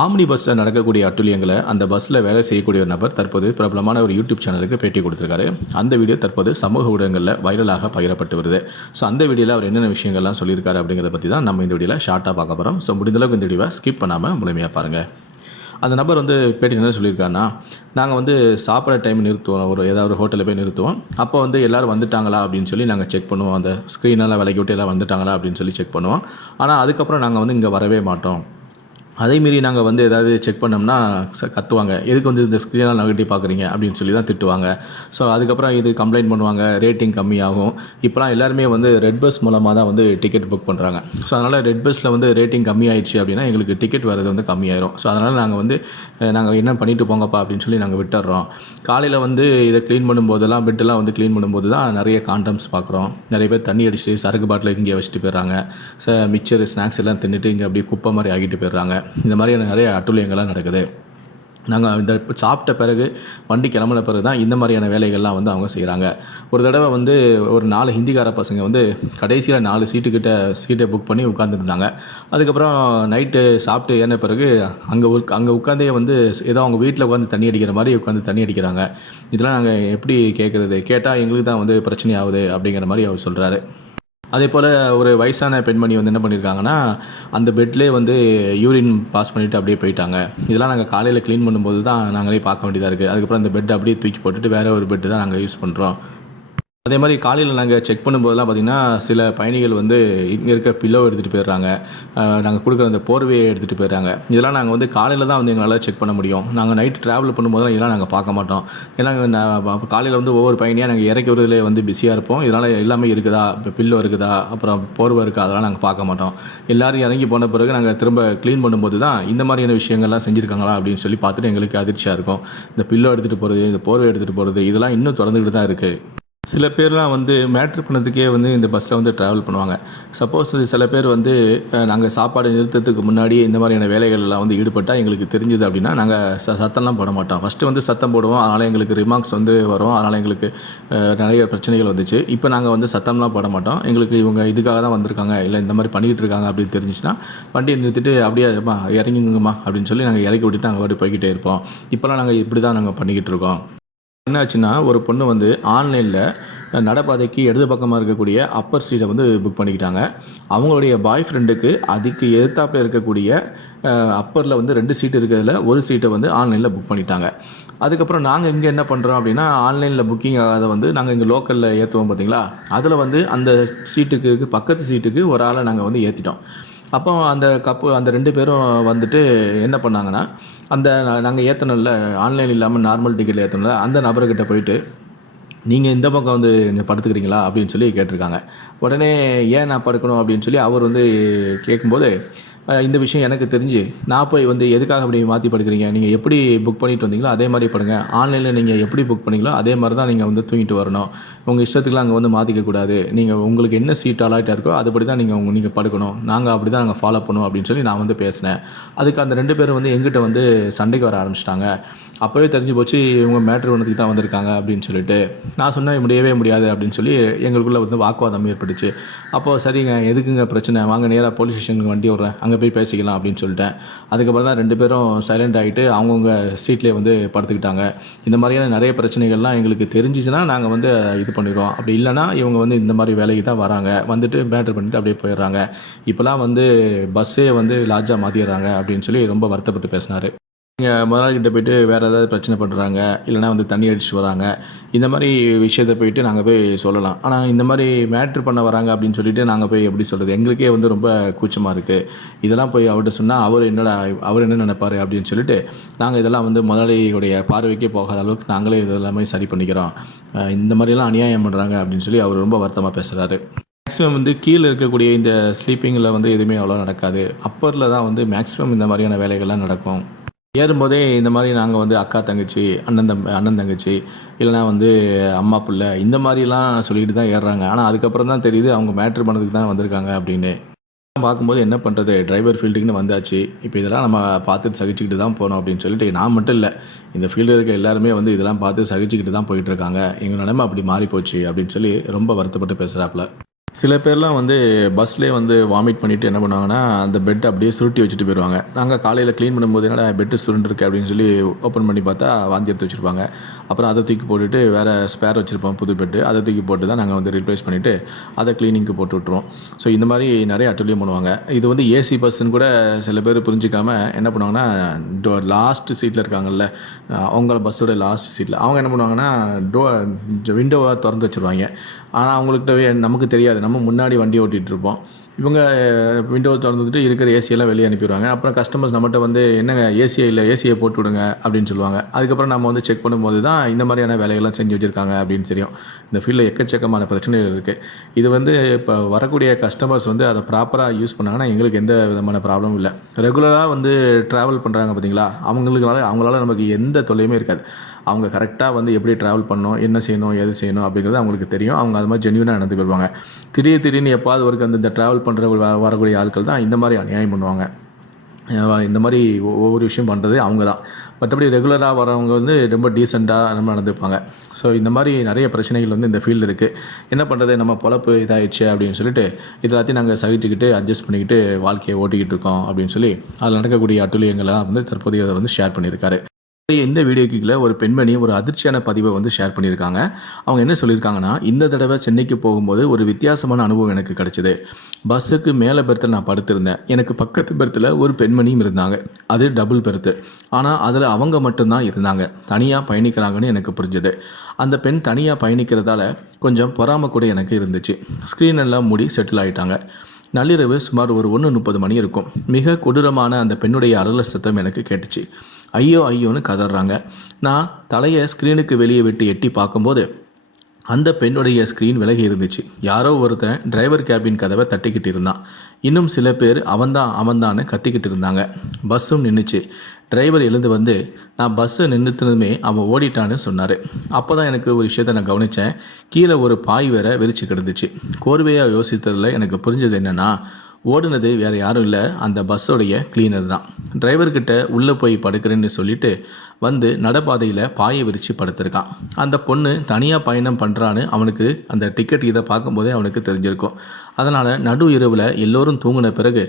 Omni பஸ்ஸில் நடக்கக்கூடிய அட்டுழியங்களை அந்த பஸ்ஸில் வேலை செய்யக்கூடிய ஒரு நபர் தற்போது பிரபலமான ஒரு யூடியூப் சேனலுக்கு பேட்டி கொடுத்துருக்காரு. அந்த வீடியோ தற்போது சமூக ஊடகங்களில் வைரலாக பகிரப்பட்டு வருது. ஸோ அந்த வீடியோவில் அவர் என்னென்ன விஷயங்கள்லாம் சொல்லியிருக்காரு அப்படிங்கிறத பற்றி தான் நம்ம இந்த வீடியோவில் ஷார்ட்டாக பார்க்க போகிறோம் ஸோ முடிந்தளவுக்கு இந்த வீடியோவை ஸ்கிப் பண்ணாமல் முழுமையாக பாருங்கள் அந்த நபர் வந்து பேட்டி என்ன சொல்லியிருக்காருன்னா நாங்கள் வந்து சாப்பிட்ற டைம் நிறுத்துவோம். ஒரு ஏதாவது ஒரு ஹோட்டலில் போய் நிறுத்துவோம். அப்போ வந்து எல்லோரும் வந்துட்டாங்களா? அப்படின்னு சொல்லி நாங்கள் செக் பண்ணுவோம். அந்த ஸ்க்ரீனெல்லாம் விலைக்கு விட்டு எல்லாம் வந்துட்டாங்களா அப்படின்னு சொல்லி செக் பண்ணுவோம். ஆனால் அதுக்கப்புறம் நாங்கள் வந்து இங்கே வரவே மாட்டோம். அதே மீறி நாங்கள் வந்து ஏதாவது செக் பண்ணோம்னா ச- கத்துவாங்க. எதுக்கு வந்து இந்த ஸ்க்ரீனெலாம் நெகட்டிவ் பார்க்குறீங்க அப்படின்னு சொல்லி தான் திட்டுவாங்க. ஸோ அதுக்கப்புறம் இது கம்ப்ளைண்ட் பண்ணுவாங்க. ரேட்டிங் கம்மியாகும். இப்போலாம் எல்லாருமே வந்து ரெட் பஸ் மூலமாக தான் வந்து டிக்கெட் புக் பண்ணுறாங்க ஸோ அதனால் ரெட் பஸ்ஸில் வந்து ரேட்டிங் கம்மியாயிடுச்சு அப்படின்னா எங்களுக்கு டிக்கெட் வரது வந்து கம்மியாயிரும். ஸோ அதனால் நாங்கள் வந்து நாங்கள் என்ன பண்ணிட்டு போங்கப்பா அப்படின்னு சொல்லி நாங்கள் விட்டுறோம் காலையில் வந்து இதை க்ளீன் பண்ணும்போதெல்லாம் பெட்டெல்லாம் வந்து க்ளீன் பண்ணும்போது தான் நிறைய காண்டம்ஸ் பார்க்குறோம் நிறைய பேர் தண்ணி அடிச்சு சரக்கு பாட்டில் இங்கே வச்சுட்டு போயிடுறாங்க. ச மிக்சர் ஸ்நாக்ஸ் எல்லாம் தின்னுட்டு இங்கே அப்படியே குப்பை மாதிரி ஆகிட்டு போயிடுறாங்க. இந்த மாதிரியான நிறைய அட்டுழியங்கள்லாம் நடக்குது. நாங்கள் இந்த சாப்பிட்ட பிறகு வண்டி கிளம்புன பிறகு தான் இந்த மாதிரியான வேலைகள்லாம் வந்து அவங்க செய்கிறாங்க ஒரு தடவை வந்து ஒரு நாலு ஹிந்திக்கார பசங்க வந்து கடைசியில் நாலு சீட்டுக்கிட்ட சீட்டை புக் பண்ணி உட்காந்துருந்தாங்க அதுக்கப்புறம் நைட்டு சாப்பிட்டு ஏறின பிறகு அங்கே அங்கே உட்காந்தே வந்து ஏதோ அவங்க வீட்டில் உட்காந்து தண்ணி அடிக்கிற மாதிரி உட்காந்து தண்ணி அடிக்கிறாங்க. இதெல்லாம் நாங்கள் எப்படி கேட்குறது கேட்டால் எங்களுக்கு தான் வந்து பிரச்சனை ஆகுது அப்படிங்கிற மாதிரி அவர் சொல்கிறாரு அதே போல் ஒரு வயசான பெண்மணி வந்து என்ன பண்ணியிருக்காங்கன்னா அந்த பெட்லேயே வந்து யூரின் பாஸ் பண்ணிவிட்டு அப்படியே போயிட்டாங்க. இதெல்லாம் நாங்கள் காலையில் க்ளீன் பண்ணும்போது தான் நாங்களே பார்க்க வேண்டியதாக இருக்குது அதுக்கப்புறம் அந்த பெட் அப்படியே தூக்கி போட்டுட்டு வேறு ஒரு பெட்டு தான் நாங்கள் யூஸ் பண்ணுறோம் அதே மாதிரி காலையில் நாங்கள் செக் பண்ணும்போதெல்லாம் பார்த்திங்கன்னா சில பயணிகள் வந்து இங்கே இருக்க பில்லோ எடுத்துகிட்டு போயிடுறாங்க. நாங்கள் கொடுக்குற அந்த போர்வையை எடுத்துகிட்டு போயிடுறாங்க. இதெல்லாம் நாங்கள் வந்து காலையில் தான் வந்து எங்களால் செக் பண்ண முடியும். நாங்கள் நைட் ட்ராவல் பண்ணும்போது இதெல்லாம் நாங்கள் பார்க்க மாட்டோம். ஏன்னா நான் காலையில் வந்து ஒவ்வொரு பயணியாக நாங்கள் இறக்கி விடுறதுல வந்து பிஸியாக இருப்போம். இதனால் எல்லாமே இருக்குதா? இப்போ பில்லோ இருக்குதா? அப்புறம் போர்வை இருக்கா? அதெல்லாம் நாங்கள் பார்க்க மாட்டோம். எல்லோரும் இறங்கி போன பிறகு நாங்கள் திரும்ப க்ளீன் பண்ணும்போது தான் இந்த மாதிரியான விஷயங்கள்லாம் செஞ்சுருக்காங்களா அப்படின்னு சொல்லி பார்த்துட்டு எங்களுக்கு அதிர்ச்சியாக இருக்கும். இந்த பில்லோ எடுத்துகிட்டு போகிறது இந்த போர்வை எடுத்துகிட்டு போகிறது இதெல்லாம் இன்னும் தொடர்ந்துக்கிட்டு தான் இருக்குது சில பேர்லாம் வந்து மேட்ரு பண்ணதுக்கே வந்து இந்த பஸ்ஸில் வந்து ட்ராவல் பண்ணுவாங்க. சப்போஸ் சில பேர் வந்து நாங்கள் சாப்பாடு நிறுத்தத்துக்கு முன்னாடியே இந்த மாதிரியான வேலைகள்லாம் வந்து ஈடுபட்டால் எங்களுக்கு தெரிஞ்சுது அப்படின்னா நாங்கள் ச சத்தம்லாம் போட மாட்டோம். ஃபஸ்ட்டு வந்து சத்தம் போடுவோம். அதனால் எங்களுக்கு ரிமார்க்ஸ் வந்து வரும். அதனால் எங்களுக்கு நிறைய பிரச்சனைகள் வந்துச்சு. இப்போ நாங்கள் வந்து சத்தம்லாம் போட மாட்டோம். எங்களுக்கு இவங்க இதுக்காக தான் வந்திருக்காங்க. இல்லை இந்த மாதிரி பண்ணிகிட்டு இருக்காங்க அப்படின்னு தெரிஞ்சிச்சுன்னா வண்டியை நிறுத்திட்டு அப்படியே இறங்கிங்கம்மா அப்படின்னு சொல்லி நாங்கள் இறக்கி விட்டுட்டு நாங்கள் பாட்டு போய்கிட்டே இருப்போம். இப்போலாம் நாங்கள் இப்படி தான் நாங்கள் பண்ணிக்கிட்டு இருக்கோம். என்னாச்சுன்னா ஒரு பொண்ணு வந்து ஆன்லைனில் நடைபாதைக்கு இடது பக்கமாக இருக்கக்கூடிய அப்பர் சீட்டை வந்து புக் பண்ணிக்கிட்டாங்க. அவங்களுடைய பாய் ஃப்ரெண்டுக்கு அதுக்கு எதிர்த்தாப்பில் இருக்கக்கூடிய அப்பரில் வந்து ரெண்டு சீட்டு இருக்கிறதுல ஒரு சீட்டை வந்து ஆன்லைனில் புக் பண்ணிட்டாங்க. அதுக்கப்புறம் நாங்கள் இங்கே என்ன பண்ணுறோம் அப்படின்னா ஆன்லைனில் புக்கிங் ஆகாத வந்து நாங்கள் இங்கே லோக்கலில் ஏற்றுவோம் பார்த்தீங்களா அதில் வந்து அந்த சீட்டுக்கு பக்கத்து சீட்டுக்கு ஒரு ஆளை நாங்கள் வந்து ஏற்றிட்டோம் அப்போ அந்த கப்பு அந்த ரெண்டு பேரும் வந்துட்டு என்ன பண்ணாங்கன்னா அந்த நாங்கள் ஏற்றணும்ல ஆன்லைன் இல்லாமல் நார்மல் டிக்கெட் ஏற்றணும்ல அந்த நபர்கிட்ட போயிட்டு நீங்கள் இந்த பக்கம் வந்து இங்கே படுத்துக்கிறீங்களா? அப்படின்னு சொல்லி கேட்டிருக்காங்க. உடனே ஏன் நான் படுக்கணும்? அப்படின்னு சொல்லி அவர் வந்து கேட்கும்போது இந்த விஷயம் எனக்கு தெரிஞ்சு நான் போய் வந்து எதுக்காக அப்படி மாற்றி படுக்கிறீங்க? நீங்கள் எப்படி புக் பண்ணிட்டு வந்தீங்களோ அதே மாதிரி படுங்க. ஆன்லைனில் நீங்கள் எப்படி புக் பண்ணீங்களோ அதே மாதிரி தான் நீங்கள் வந்து தூங்கிட்டு வரணும். உங்கள் இஷ்டத்துக்குலாம் அங்கே வந்து மாற்றிக்க கூடாது. நீங்கள் உங்களுக்கு என்ன சீட் அலாட்டாக இருக்கோ அதுபடி தான் நீங்கள் நீங்கள் படுக்கணும். நாங்கள் அப்படி தான் நாங்கள் ஃபாலோ பண்ணுவோம் அப்படின்னு சொல்லி நான் வந்து பேசினேன். அதுக்கு அந்த ரெண்டு பேரும் வந்து எங்கிட்ட வந்து சண்டைக்கு வர ஆரம்பிச்சிட்டாங்க. அப்போவே தெரிஞ்சு போச்சு இவங்க மேட்ரு ஒன்றுக்கு தான் வந்திருக்காங்க அப்படின்னு சொல்லிட்டு. நான் சொன்னேன் முடியவே முடியாது அப்படின்னு சொல்லி எங்களுக்குள்ளே வந்து வாக்குவாதம் ஏற்பட்டுச்சு. அப்போது சரிங்க எதுக்குங்க பிரச்சனை? வாங்க நேராக போலீஸ் ஸ்டேஷனுக்கு வண்டி விட்றேன் அங்கே போய் பேசிக்கலாம் அப்படின்னு சொல்லிட்டேன். அதுக்கப்புறம் தான் ரெண்டு பேரும் சைலண்ட் ஆகிட்டு அவங்கவுங்க சீட்லேயே வந்து படுத்துக்கிட்டாங்க. இந்த மாதிரியான நிறைய பிரச்சனைகள்லாம் எங்களுக்கு தெரிஞ்சிச்சுன்னா நாங்கள் வந்து இது பண்ணிடுவோம். அப்படி இல்லைன்னா இவங்க வந்து இந்த மாதிரி வேலைக்கு தான் வராங்க. வந்துட்டு பேட்டர் பண்ணிட்டு அப்படியே போயிடுறாங்க. இப்போலாம் வந்து பஸ்ஸே வந்து லாட்ஜாக மாற்றிடுறாங்க அப்படின்னு சொல்லி ரொம்ப வருத்தப்பட்டு பேசினார். நீங்கள் முதலாளிகிட்ட போயிட்டு வேறு ஏதாவது பிரச்சனை பண்ணுறாங்க இல்லைனா வந்து தண்ணி அடிச்சுட்டு வராங்க இந்த மாதிரி விஷயத்தை போயிட்டு நாங்கள் போய் சொல்லலாம். ஆனால் இந்த மாதிரி மேட்ரு பண்ண வராங்க அப்படின்னு சொல்லிட்டு நாங்கள் போய் எப்படி சொல்கிறது எங்களுக்கே வந்து ரொம்ப கூச்சமாக இருக்குது இதெல்லாம் போய் அவர்கிட்ட சொன்னால் அவர் என்னடா அவர் என்ன நினைப்பார் அப்படின்னு சொல்லிட்டு நாங்கள் இதெல்லாம் வந்து முதலாளியுடைய பார்வைக்கே போகாத அளவுக்கு நாங்களே இதெல்லாமே சரி பண்ணிக்கிறோம். இந்த மாதிரிலாம் அநியாயம் பண்ணுறாங்க அப்படின்னு சொல்லி அவர் ரொம்ப வருத்தமாக பேசுகிறாரு மேக்ஸிமம் வந்து கீழே இருக்கக்கூடிய இந்த ஸ்லீப்பிங்கில் வந்து எதுவுமே அவ்வளோ நடக்காது. அப்பரில் தான் வந்து மேக்ஸிமம் இந்த மாதிரியான வேலைகள்லாம் நடக்கும். ஏறும்போதே இந்த மாதிரி நாங்கள் வந்து அக்கா தங்கச்சி அண்ணன் தம்பி அண்ணன் தங்கச்சி இல்லைனா வந்து அம்மா பிள்ளை இந்த மாதிரிலாம் சொல்லிட்டு தான் ஏறுறாங்க. ஆனால் அதுக்கப்புறம் தான் தெரியுது அவங்க மேட்ரு பண்ணதுக்கு தான் வந்திருக்காங்க அப்படின்னு. பார்க்கும்போது என்ன பண்ணுறது டிரைவர் ஃபீல்டுக்குன்னு வந்தாச்சு. இப்போ இதெல்லாம் நம்ம பார்த்துட்டு சகிச்சுக்கிட்டு தான் போகணும் அப்படின்னு சொல்லிட்டு நான் மட்டும் இல்லை. இந்த ஃபீல்டில் இருக்க எல்லாருமே வந்து இதெல்லாம் பார்த்து சகிச்சுக்கிட்டு தான் போயிட்டுருக்காங்க எங்கள் நிலைமை அப்படி மாறி போச்சு அப்படின்னு சொல்லி ரொம்ப வருத்தப்பட்டு பேசுகிறாப்புல சில பேர்லாம் வந்து பஸ்லேயே வந்து வாமிட் பண்ணிவிட்டு என்ன பண்ணுவாங்கன்னா அந்த பெட் அப்படியே சுருட்டி வச்சுட்டு போயிடுவாங்க நாங்கள் காலையில் க்ளீன் பண்ணும்போது என்னடா பெட்டு சுருண்டுருக்கு அப்படின்னு சொல்லி ஓப்பன் பண்ணி பார்த்தா வாந்தி எடுத்து வச்சுருப்பாங்க. அப்புறம் அதை தூக்கி போட்டுட்டு வேறு ஸ்பேர் வச்சுருப்போம் புது பெட்டு அதை தூக்கி போட்டு தான் நாங்கள் வந்து ரீப்ளேஸ் பண்ணிவிட்டு அதை க்ளீனிங்க்கு போட்டு விட்ருவோம் ஸோ இந்த மாதிரி நிறைய அட்டூழியம் பண்ணுவாங்க. இது வந்து ஏசி பஸ்ஸுன்னு கூட சில பேர் புரிஞ்சிக்காமல் என்ன பண்ணுவாங்கன்னா டோ லாஸ்ட் சீட்டில் இருக்காங்கல்ல அவங்க பஸ்ஸோட லாஸ்ட் சீட்டில் அவங்க என்ன பண்ணுவாங்கன்னா டோ விண்டோவை திறந்து வச்சுருவாங்க. ஆனால் அவங்கள்கிட்டவே நமக்கு தெரியாது. நம்ம முன்னாடி வண்டி ஓட்டிகிட்டு இருப்போம் இவங்க விண்டோ திறந்துட்டு இருக்கிற ஏசியெல்லாம் வெளியே அனுப்பிடுவாங்க. அப்புறம் கஸ்டமர்ஸ் நம்மகிட்ட வந்து என்னங்க ஏசியை இல்லை? ஏசியை போட்டு விடுங்க அப்படின்னு சொல்லுவாங்க. அதுக்கப்புறம் நம்ம வந்து செக் பண்ணும்போது தான் இந்த மாதிரியான வேலைகள்லாம் செஞ்சு வச்சுருக்காங்க அப்படின்னு தெரியும். இந்த ஃபீல்டில் எக்கச்சக்கமான பிரச்சனைகள் இருக்குது இது வந்து இப்போ வரக்கூடிய கஸ்டமர்ஸ் வந்து அதை ப்ராப்பராக யூஸ் பண்ணாங்கன்னா எங்களுக்கு எந்த விதமான ப்ராப்ளமும் இல்லை. ரெகுலராக வந்து ட்ராவல் பண்ணுறாங்க பார்த்தீங்களா அவங்களுக்குனால அவங்களால நமக்கு எந்த தொல்லையுமே இருக்காது. அவங்க கரெக்டாக வந்து எப்படி ட்ராவல் பண்ணணும் என்ன செய்யணும் எது செய்யணும் அப்படிங்கிறது அவங்களுக்கு தெரியும். அவங்க அது மாதிரி ஜென்யூனாக நடந்து போயிடுவாங்க. திடீர் திடீர்னு எப்பாவது ஒரு அந்த இந்த ட்ராவல் பண்ணுற வரக்கூடிய ஆட்கள் தான் இந்த மாதிரி அநியாயம் பண்ணுவாங்க. இந்த மாதிரி ஒவ்வொரு விஷயம் பண்ணுறது அவங்க தான். மற்றபடி ரெகுலராக வரவங்க வந்து ரொம்ப டீசெண்டாக நம்ம நடந்துப்பாங்க. ஸோ இந்த மாதிரி நிறைய பிரச்சனைகள் வந்து இந்த ஃபீல்டு இருக்குது என்ன பண்ணுறது நம்ம பொழப்பு இதாகிடுச்சு அப்படின்னு சொல்லிட்டு இது எல்லாத்தையும் நாங்கள் சகிச்சுக்கிட்டு அட்ஜஸ்ட் பண்ணிக்கிட்டு வாழ்க்கையை ஓட்டிக்கிட்டு இருக்கோம் அப்படின்னு சொல்லி அதில் நடக்கக்கூடிய அட்டுழியங்கள்லாம் வந்து தற்போதைய அதை வந்து ஷேர் பண்ணியிருக்காரு. இந்த வீடியோக்கு கீழே ஒரு பெண்மணி ஒரு அதிர்ச்சியான பதிவை வந்து ஷேர் பண்ணியிருக்காங்க. அவங்க என்ன சொல்லியிருக்காங்கன்னா இந்த தடவை சென்னைக்கு போகும்போது ஒரு வித்தியாசமான அனுபவம் எனக்கு கிடச்சிது. பஸ்ஸுக்கு மேலே பெர்த்தில் நான் படுத்திருந்தேன். எனக்கு பக்கத்து பெர்த்தில் ஒரு பெண்மணியும் இருந்தாங்க. அது டபுள் பெர்த்து ஆனால் அதில் அவங்க மட்டும்தான் இருந்தாங்க. தனியாக பயணிக்கிறாங்கன்னு எனக்கு புரிஞ்சுது. அந்த பெண் தனியாக பயணிக்கிறதால கொஞ்சம் பொறாம கூட எனக்கு இருந்துச்சு. ஸ்க்ரீன் எல்லாம் மூடி செட்டில் ஆகிட்டாங்க நள்ளிரவு சுமார் ஒரு ஒன்று முப்பது மணி இருக்கும். மிக கொடூரமான அந்த பெண்ணுடைய அருள சத்தம் எனக்கு கேட்டுச்சு. ஐயோ ஐயோன்னு கதறாங்க. நான் தலையை ஸ்க்ரீனுக்கு வெளியே விட்டு எட்டி பார்க்கும்போது அந்த பெண்ணுடைய ஸ்க்ரீன் விலகி இருந்துச்சு. யாரோ ஒருத்தன் டிரைவர் கேபின் கதவை தட்டிக்கிட்டு இருந்தான். இன்னும் சில பேர் அவன்தான் அவன்தான்னு கத்திக்கிட்டு இருந்தாங்க. பஸ்ஸும் நின்றுச்சு டிரைவர் எழுந்து வந்து நான் பஸ்ஸை நின்றுத்துனதுமே அவன் ஓடிட்டான்னு சொன்னார். அப்போ தான் எனக்கு ஒரு விஷயத்தை நான் கவனித்தேன் கீழே ஒரு பாய் வேற விரிச்சு கிடந்துச்சு. கோர்வையாக யோசித்ததில் எனக்கு புரிஞ்சது என்னென்னா ஓடுனது வேறு யாரும் இல்லை. அந்த பஸ்ஸோடைய கிளீனர் தான். டிரைவர்கிட்ட உள்ளே போய் படுக்கிறேன்னு சொல்லிட்டு வந்து நடப்பாதையில் பாயை விரித்து படுத்திருக்கான். அந்த பொண்ணு தனியாக பயணம் பண்ணுறான்னு அவனுக்கு அந்த டிக்கெட் இதை பார்க்கும்போதே அவனுக்கு தெரிஞ்சிருக்கும். அதனால் நடு இரவில் எல்லோரும் தூங்கின பிறகு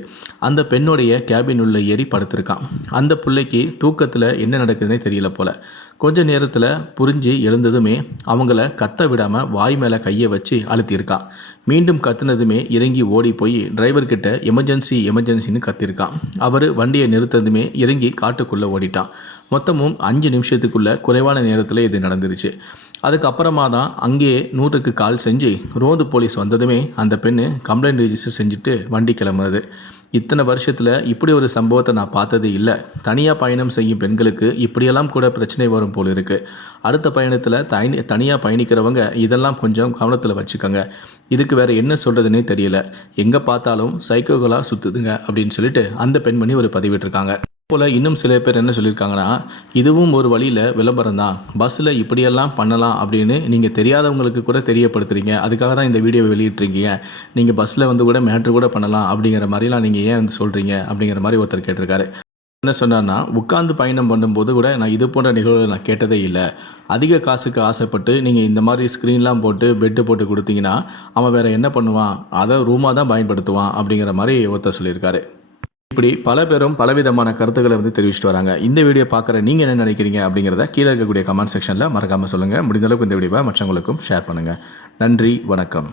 அந்த பெண்ணுடைய கேபின் உள்ள ஏறி படுத்திருக்கான். அந்த பிள்ளைக்கு தூக்கத்தில் என்ன நடக்குதுன்னே தெரியல போல. கொஞ்ச நேரத்தில் புரிஞ்சு எழுந்ததுமே அவங்கள கத்த விடாமல் வாய் மேலே கையை வச்சு அழுத்தியிருக்கான் மீண்டும் கத்துனதுமே இறங்கி ஓடி போய் டிரைவர்கிட்ட எமர்ஜென்சி எமர்ஜென்சின்னு கத்திருக்கான் அவர் வண்டியை நிறுத்ததுமே இறங்கி காட்டுக்குள்ளே ஓடிட்டான் மொத்தமும் அஞ்சு நிமிஷத்துக்குள்ளே குறைவான நேரத்தில் இது நடந்துருச்சு. அதுக்கப்புறமா தான் அங்கேயே நூற்றுக்கு கால் செஞ்சு ரோந்து போலீஸ் வந்ததுமே அந்த பெண்ணு கம்ப்ளைண்ட் ரிஜிஸ்டர் செஞ்சுட்டு வண்டி கிளம்புறது இத்தனை வருஷத்தில் இப்படி ஒரு சம்பவத்தை நான் பார்த்தது இல்லை. தனியாக பயணம் செய்யும் பெண்களுக்கு இப்படியெல்லாம் கூட பிரச்சனை வரும் போல் இருக்குது அடுத்த பயணத்தில் தனி தனியாக பயணிக்கிறவங்க இதெல்லாம் கொஞ்சம் கவனத்தில் வச்சுக்கோங்க. இதுக்கு வேறு என்ன சொல்கிறதுனே தெரியல. எங்கே பார்த்தாலும் சைக்கோகளாக சுற்றுதுங்க அப்படின்னு சொல்லிட்டு அந்த பெண்மணி ஒரு பதிவிட்டிருக்காங்க. போல் இன்னும் சில பேர் என்ன சொல்லியிருக்காங்கன்னா இதுவும் ஒரு வழியில் விளம்பரம் தான் பஸ்ஸில் இப்படியெல்லாம் பண்ணலாம் அப்படின்னு நீங்கள் தெரியாதவங்களுக்கு கூட தெரியப்படுத்துறீங்க. அதுக்காக தான் இந்த வீடியோவை வெளியிட்டிருக்கீங்க. நீங்கள் பஸ்ஸில் வந்து கூட மேட்ரு கூட பண்ணலாம் அப்படிங்கிற மாதிரிலாம் நீங்கள் ஏன் வந்து சொல்கிறீங்க அப்படிங்கிற மாதிரி ஒருத்தர் கேட்டிருக்காரு. என்ன சொன்னார்னா உட்காந்து பயணம் பண்ணும்போது கூட நான் இது போன்ற நிகழ்வுகள் நான் கேட்டதே இல்லை. அதிக காசுக்கு ஆசைப்பட்டு நீங்கள் இந்த மாதிரி ஸ்க்ரீன்லாம் போட்டு பெட்டு போட்டு கொடுத்தீங்கன்னா அவன் வேறு என்ன பண்ணுவான்? அதை ரூமாக தான் பயன்படுத்துவான் அப்படிங்கிற மாதிரி ஒருத்தர் சொல்லியிருக்காரு. இப்படி பல பேரும் பலவிதமான கருத்துக்களை வந்து தெரிவிச்சுட்டு வராங்க. இந்த வீடியோ பார்க்குற நீங்கள் என்ன நினைக்கிறீங்க அப்படிங்கிறத கீழே இருக்கக்கூடிய கமெண்ட் செக்ஷனில் மறக்காமல் சொல்லுங்கள் முடிந்தளவுக்கு இந்த வீடியோவை மற்றவங்களுக்கும் ஷேர் பண்ணுங்கள் நன்றி வணக்கம்.